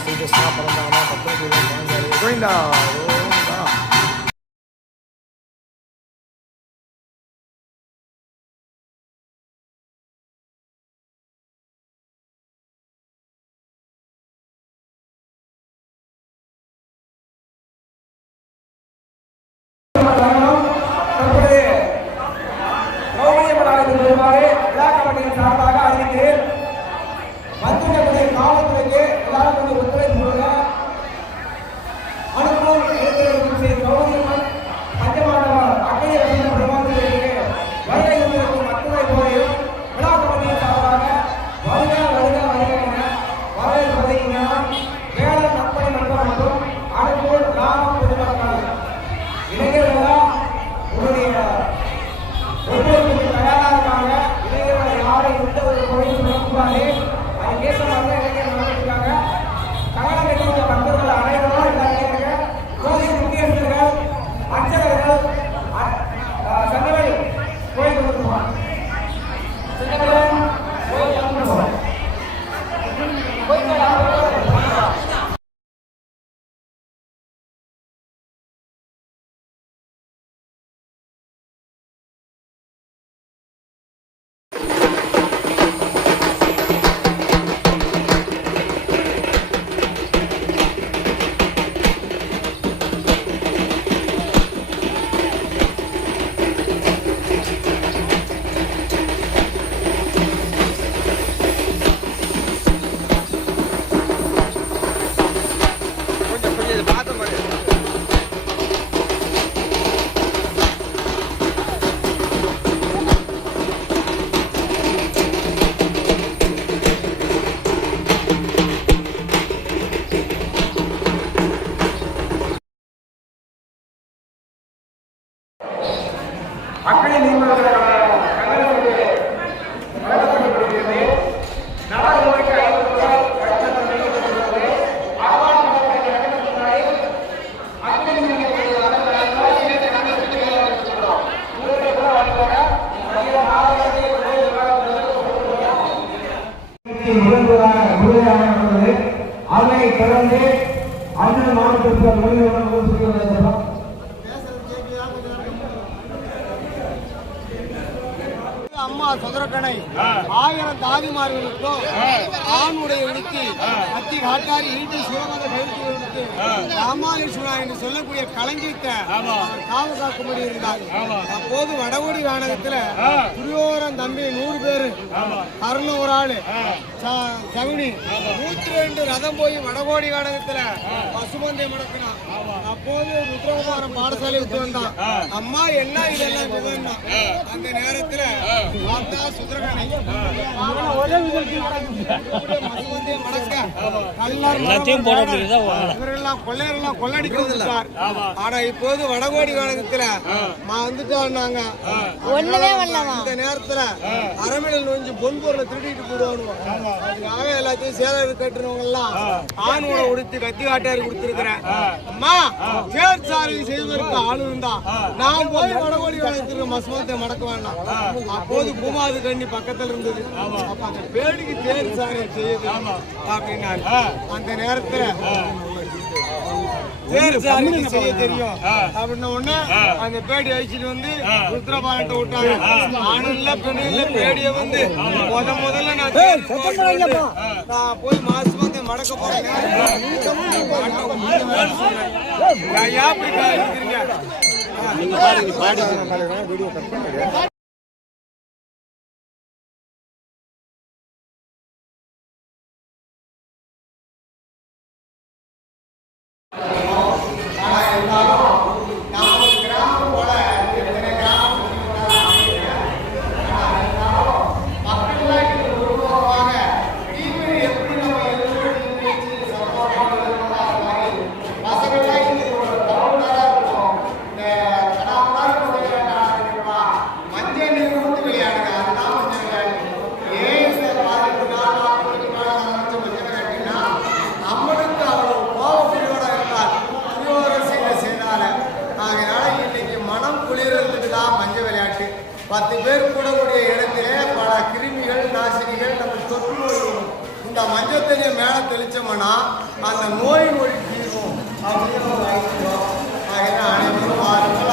శ్రీకృష్ణ పరంధామ పద్మ గోవిందా గోవిందా. சார்பாக அறிவிக்கிறேன். வந்துள்ள காவல்துறைக்கு எல்லாரும் கொஞ்சம் ஒத்துழைப்பு கொடுங்க. அனுப்பும் கௌரவம் பஞ்சமாண்டவர் அக்கைய பிரமாணத்திற்கு வருகை இருக்கும் மக்களை போரையும் விழா கமிட்டியின் சார்பாக வருக வருக வருக என வரவேற்பதையும் வேலை நற்பணி நண்பர் மற்றும் அனுப்பூர் கிராம பொதுமக்கள் இளைஞர்களால் உங்களுடைய ஒத்துழைப்புக்கு தயாராக இருக்காங்க. இளைஞர்களை யாரும் எந்த ஒரு குறையும் நோக்குவாரே அது கேசமாக இளைஞர் நடத்திருக்காங்க. கவனம் கட்டிய பக்தர்கள் அனைவரும் இந்த இளைஞர்கள் கோயில் முக்கியஸ்தர்கள் அர்ச்சகர்கள் சங்கங்கள் கோயில் கொடுத்துருவாங்க. அக்கறை நீர்மன்ற அதனை தொடர்ந்து அண்ணன் மாவட்டத்தில் அம்மா சுதரக்கணை 1000 தாதிமார்களுக்கும் ஆணுடைய விடுத்து அத்தி காட்டாரி ஈட்டி சிவமத கைவிட்டு ராமானுஷனா என்று சொல்லக்கூடிய களஞ்சியத்தை காவல் காக்கும்படி இருந்தார். அப்போது வடகோடி வானகத்துல துரியோரன் தம்பி 100 பேரு கருணம் ஒரு ஆளு சகுனி 102 ரதம் போய் வடகோடி வானகத்துல பசுமந்தை முடக்கினான். அப்போது ருத்ரகுமாரன் பாடசாலை விட்டு வந்தான். அம்மா என்ன இதெல்லாம் அந்த நேரத்துல சுதரகணை கொள்ளடிக்கிறார். ஆனா இப்போது வடகோடி காலத்துல வந்துட்டாங்க. இந்த நேரத்துல அரமணில் நோஞ்சி பொன் பொருளை திருடிட்டு போடுவானுவோம். அதுக்காக எல்லாத்தையும் சேலை கட்டுறவங்க எல்லாம் ஆணோட உடுத்து கத்தி காட்டாரு கொடுத்திருக்கிறேன். அம்மா சேர் சாரி செய்வதற்கு ஆளு இருந்தா நான் போய் வடகோடி காலத்துக்கு மசுமத்தை மடக்க வேண்டாம். அப்போது பூமாது கண்ணி பக்கத்துல இருந்தது. அப்ப அந்த பேடிக்கு தேர் சாரி செய்யுது அப்படின்னாரு. அந்த நேரத்துல தேர் சாரி செய்ய தெரியும் அப்படின்ன உடனே அந்த பேடி அழிச்சிட்டு வந்து ருத்ரபாலத்தை விட்டாங்க. ஆணுல பெண்ணுல பேடிய வந்து முதல்ல நான் போய் மாசுமத்தை மடக்க போறேன். இந்த மஞ்சள் தண்ணியை மேலே தெளிச்சோம்னா அந்த நோய் தீர்வும் அப்படின்னு ஒரு ஐதீகம். அனைவரும் வாருங்கள்.